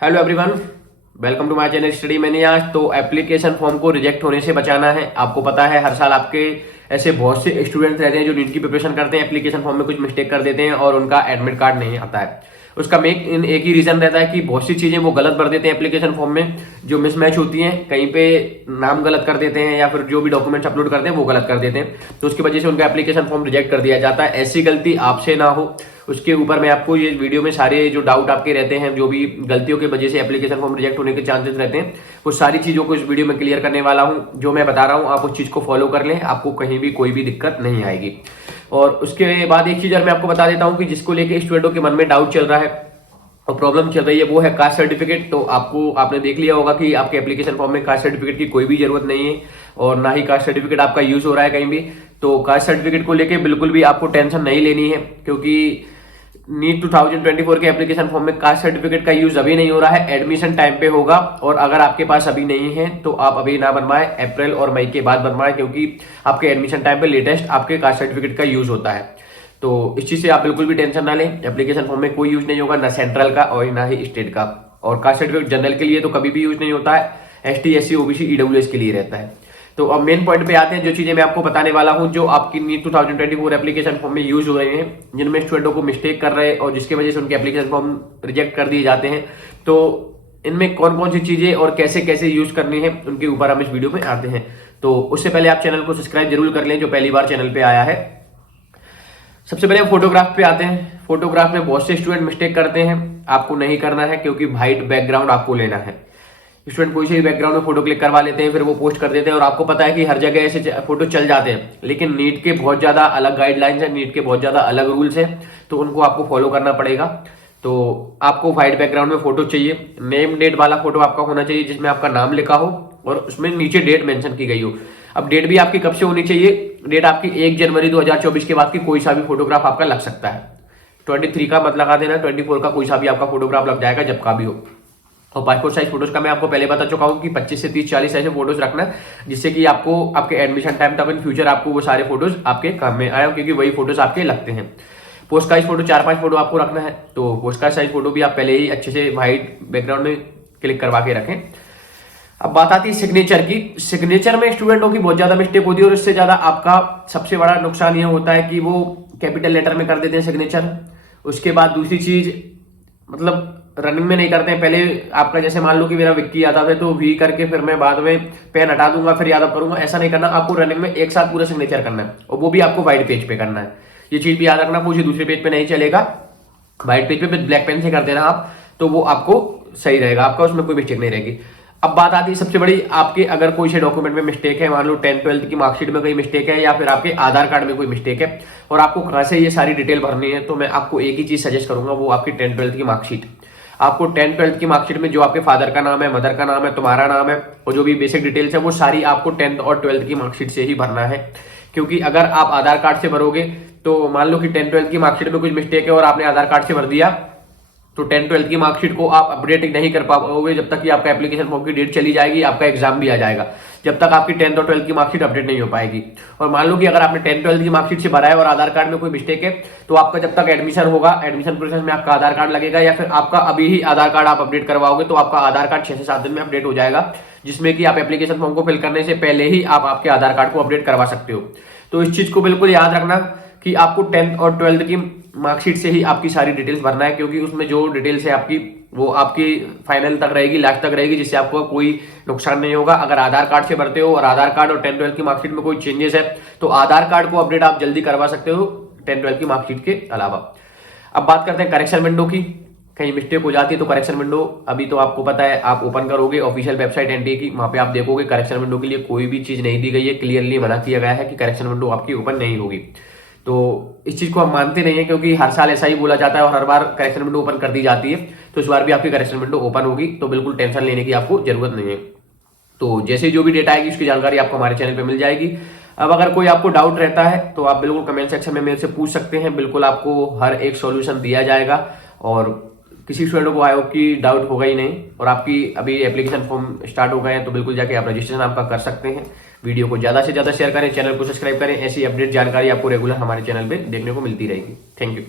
Hello everyone, welcome to my channel study many. आज तो application form को reject होने से बचाना है। आपको पता है हर साल आपके ऐसे बहुत से स्टूडेंट्स रहते हैं जो नीट की प्रिपरेशन करते हैं, एप्लीकेशन फॉर्म में कुछ मिस्टेक कर देते हैं और उनका एडमिट कार्ड नहीं आता है। उसका मेन एक ही रीजन रहता है कि बहुत सी चीजें वो गलत भर देते हैं एप्लीकेशन फॉर्म में, जो मिसमैच होती हैं। कहीं पे नाम गलत कर देते हैं या फिर जो भी डॉक्यूमेंट्स अपलोड करते हैं वो गलत कर देते हैं, तो उसकी वजह से उनका एप्लीकेशन फॉर्म रिजेक्ट कर दिया जाता है। ऐसी गलती आपसे ना हो, उसके ऊपर मैं आपको ये वीडियो में सारे जो डाउट आपके रहते हैं, जो भी गलतियों की वजह से एप्लीकेशन फॉर्म रिजेक्ट होने के चांसेस रहते हैं, वो सारी चीजों को इस वीडियो में क्लियर करने वाला हूं। जो मैं बता रहा हूं आप उस चीज को फॉलो कर लें, आपको कहीं भी कोई भी दिक्कत नहीं आएगी। और उसके बाद एक चीज और मैं आपको बता देता हूं कि जिसको लेके स्टूडेंटों के मन में डाउट चल रहा है और प्रॉब्लम चल रही है, वो है कास्ट सर्टिफिकेट। तो आपने देख लिया होगा कि आपके एप्लीकेशन फॉर्म में कास्ट सर्टिफिकेट की कोई भी जरूरत नहीं है और ना ही कास्ट सर्टिफिकेट आपका यूज हो रहा है कहीं भी। तो कास्ट सर्टिफिकेट को लेके बिल्कुल भी आपको टेंशन नहीं लेनी है, क्योंकि नीट 2024 के एप्लीकेशन फॉर्म में कास्ट सर्टिफिकेट का यूज अभी नहीं हो रहा है, एडमिशन टाइम पे होगा। और अगर आपके पास अभी नहीं है तो आप अभी ना बनवाएं, अप्रैल और मई के बाद बनवाएं, क्योंकि आपके एडमिशन टाइम पे लेटेस्ट आपके कास्ट सर्टिफिकेट का यूज होता है। तो इस चीज से आप बिल्कुल भी टेंशन ना लें, एप्लीकेशन फॉर्म में कोई यूज नहीं होगा, ना सेंट्रल का और ना ही स्टेट का। और कास्ट सर्टिफिकेट जनरल के लिए तो कभी भी यूज नहीं होता है, ST SC OBC EWS के लिए रहता है। तो अब मेन पॉइंट पे आते हैं, जो चीजें मैं आपको बताने वाला हूं जो आपकी नीट 2024 एप्लीकेशन फॉर्म में यूज हो रहे हैं, जिनमें स्टूडेंटों को मिस्टेक कर रहे हैं और जिसकी वजह से उनके एप्लीकेशन फॉर्म रिजेक्ट कर दिए जाते हैं। तो इनमें कौन कौन सी चीजें और कैसे कैसे यूज करनी है, उनके ऊपर हम इस वीडियो में आते हैं। तो उससे पहले आप चैनल को सब्सक्राइब जरूर कर लें जो पहली बार चैनल पे आया है। सबसे पहले हम फोटोग्राफ पे आते हैं। फोटोग्राफ में बहुत से स्टूडेंट मिस्टेक करते हैं, आपको नहीं करना है, क्योंकि व्हाइट बैकग्राउंड आपको लेना है। स्टूडेंट कोई से भी बैकग्राउंड में फोटो क्लिक करवा लेते हैं, फिर वो पोस्ट कर देते हैं और आपको पता है कि हर जगह ऐसे फोटो चल जाते हैं, लेकिन नीट के बहुत ज्यादा अलग गाइडलाइंस है, नीट के बहुत ज्यादा अलग रूल्स है, तो उनको आपको फॉलो करना पड़ेगा। तो आपको व्हाइट बैकग्राउंड में फोटो चाहिए, नेम डेट वाला फोटो आपका होना चाहिए जिसमें आपका नाम लिखा हो और उसमें नीचे डेट मेंशन की गई हो। अब डेट भी आपकी कब से होनी चाहिए, डेट आपकी 1 जनवरी 2024 के बाद की कोई सा भी फोटोग्राफ आपका लग सकता है। 23 का मत लगा देना, 24 का कोई सा भी आपका फोटोग्राफ लग जाएगा जब का भी हो। और पासपोर्ट साइज फोटोज का मैं आपको पहले बता चुका हूं कि 25 से 30 40 ऐसे फोटोज रखना, जिससे कि आपको आपके एडमिशन टाइम तक इन फ्यूचर आपको वो सारे फोटोज आपके काम में आए, क्योंकि वही फोटोज आपके लगते हैं। पोस्ट साइज फोटो 4-5 फोटो आपको रखना है, तो पोस्ट साइज फोटो भी आप पहले ही अच्छे से व्हाइट बैकग्राउंड में क्लिक करवा के रखें। अब बात आती है सिग्नेचर की। सिग्नेचर में स्टूडेंटों की बहुत ज्यादा मिस्टेक होती है और इससे ज्यादा आपका सबसे बड़ा नुकसान यह होता है कि वो कैपिटल लेटर में कर देते हैं सिग्नेचर। उसके बाद दूसरी चीज, मतलब रनिंग में नहीं करते हैं। पहले आपका जैसे मान लो कि मेरा विक्की यादव है तो V करके फिर मैं बाद में पेन हटा दूंगा फिर यादव करूंगा, ऐसा नहीं करना। आपको रनिंग में एक साथ पूरा सिग्नेचर करना है और वो भी आपको व्हाइट पेज पे करना है। ये चीज भी याद रखना, कुछ दूसरे पेज पे नहीं चलेगा, व्हाइट पेज पे ब्लैक पेन से कर देना आप, तो वो आपको सही रहेगा, आपका उसमें कोई मिस्टेक नहीं रहेगी। अब बात आती है सबसे बड़ी, आपके अगर कोई से डॉक्यूमेंट में मिस्टेक है, मान लो 10th-12th की मार्कशीट में कोई मिस्टेक है या फिर आपके आधार कार्ड में कोई मिस्टेक है और आपको कहां से ये सारी डिटेल भरनी है, तो मैं आपको एक ही चीज सजेस्ट करूंगा, वो आपकी 10th-12th की मार्कशीट। आपको 10th-12th की मार्कशीट में जो आपके फादर का नाम है, मदर का नाम है, तुम्हारा नाम है और जो भी बेसिक डिटेल्स है वो सारी आपको 10th और 12th की मार्कशीट से ही भरना है। क्योंकि अगर आप आधार कार्ड से भरोगे तो मान लो कि 10th-12th की मार्कशीट में कुछ मिस्टेक है और आपने आधार कार्ड से भर दिया, तो 10th-12th की मार्कशीट को आप अपडेट नहीं कर पाओगे जब तक कि आपका एप्लीकेशन फॉर्म की डेट चली जाएगी, आपका एग्जाम भी आ जाएगा, जब तक आपकी 10th और 12th की मार्कशीट अपडेट नहीं हो पाएगी। और मान लो कि अगर आपने 10th-12th की मार्कशीट से भरा है और आधार कार्ड में कोई मिस्टेक है, तो आपका जब तक एडमिशन होगा, एडमिशन प्रोसेस में आपका आधार कार्ड लगेगा या फिर आपका अभी ही आधार कार्ड आप अपडेट करवाओगे, तो आपका आधार कार्ड 6 से 7 दिन में अपडेट हो जाएगा, जिसमें कि आप एप्लीकेशन फॉर्म को फिल करने से पहले ही आप आपके आधार कार्ड को अपडेट करवा सकते हो। तो इस चीज को बिल्कुल याद रखना कि आपको 10th और 12th की मार्कशीट से ही आपकी सारी डिटेल्स भरना है, क्योंकि उसमें जो डिटेल्स है आपकी वो आपकी फाइनल तक रहेगी, लास्ट तक रहेगी, जिससे आपको कोई नुकसान नहीं होगा। अगर आधार कार्ड से भरते हो और आधार कार्ड और 10th-12th की मार्कशीट में कोई चेंजेस है, तो आधार कार्ड को अपडेट आप जल्दी करवा सकते हो 10th-12th की मार्कशीट के अलावा। अब बात करते हैं करेक्शन विंडो की। कहीं मिस्टेक हो जाती है तो करेक्शन विंडो अभी तो आपको पता है, आप ओपन करोगे ऑफिशियल वेबसाइट NTA की, वहां पे आप देखोगे करेक्शन विंडो के लिए कोई भी चीज नहीं दी गई है, क्लियरली मना किया गया है कि करेक्शन विंडो आपकी ओपन नहीं होगी। तो इस चीज को हम मानते नहीं है, क्योंकि हर साल ऐसा ही बोला जाता है और हर बार करेक्शन विंडो ओपन कर दी जाती है, तो इस बार भी आपकी करेक्शन विंडो ओपन होगी, तो बिल्कुल टेंशन लेने की आपको जरूरत नहीं है। तो जैसे जो भी डेटा आएगी उसकी जानकारी आपको हमारे चैनल पे मिल जाएगी। अब अगर कोई आपको डाउट रहता है तो आप बिल्कुल कमेंट सेक्शन में मेरे से पूछ सकते हैं, बिल्कुल आपको हर एक सॉल्यूशन दिया जाएगा। और किसी स्टूडेंट को आई होप कि डाउट होगा ही नहीं और आपकी अभी एप्लीकेशन फॉर्म स्टार्ट हो गए हैं, तो बिल्कुल जाके आप रजिस्ट्रेशन आपका कर सकते हैं। वीडियो को ज्यादा से ज्यादा शेयर करें, चैनल को सब्सक्राइब करें, ऐसी अपडेट जानकारी आपको रेगुलर हमारे चैनल पे देखने को मिलती रहेगी। Thank you.